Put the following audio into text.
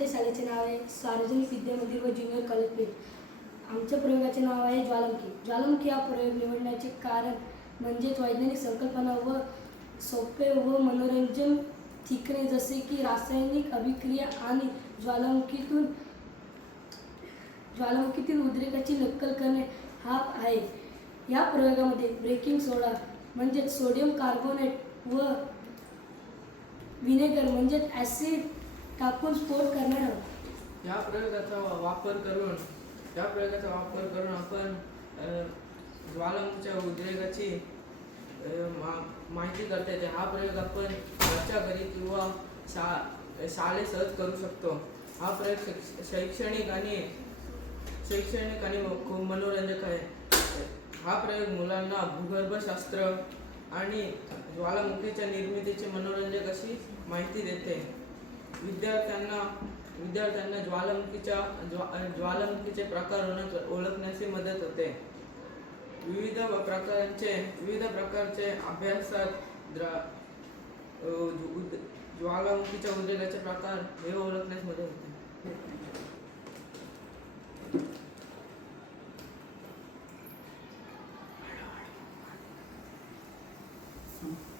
आमच्या शाळेचे नाव आहे सार्वजनिक विद्या मंदिर व ज्युनियर कॉलेज पेठ आमच्या प्रयोगाचे नाव आहे ज्वालामुखी. ज्वालामुखी हा प्रयोग निवडण्याचे कारण म्हणजेच वैज्ञानिक संकल्पना व सोपे व मनोरंजन थिकणे जसे की रासायनिक अभिक्रिया आणि ज्वालामुखीतून ज्वालामुखीतील उद्रेकाची नक्कल करणे हा आहे. या प्रयोगामध्ये ब्रेकिंग सोडा म्हणजेच सोडियम कार्बोनेट व व्हिनेगर म्हणजेच ॲसिड कापून स्फोट करणार आहोत? या प्रयोगाचा वापर करून या प्रयोगाचा वापर करून आपण ज्वालामुखीच्या उद्रेकाची मा- माहिती करता येते. हा प्रयोग आपण घरच्या घरी किंवा शा शाळेत सहज करू शकतो. हा प्रयोग शैक्ष- शैक्षणिक आणि शैक्षणिक आणि खूप मनोरंजक आहे. हा प्रयोग मुलांना भूगर्भशास्त्र आणि ज्वालामुखीच्या निर्मितीची मनोरंजक अशी माहिती देते. विद्यार्थ्यांना विद्यार्थ्यांना ज्वालामुखीच्या ज्वा ज्वालामुखीचे प्रकार ओळखण्याची मदत होते विविध प्रकारांचे विविध प्रकारचे अभ्यासात द्रा ज्वालामुखीच्या उद्रेकाचे प्रकार हे ओळखण्यास मदत होते Hmm.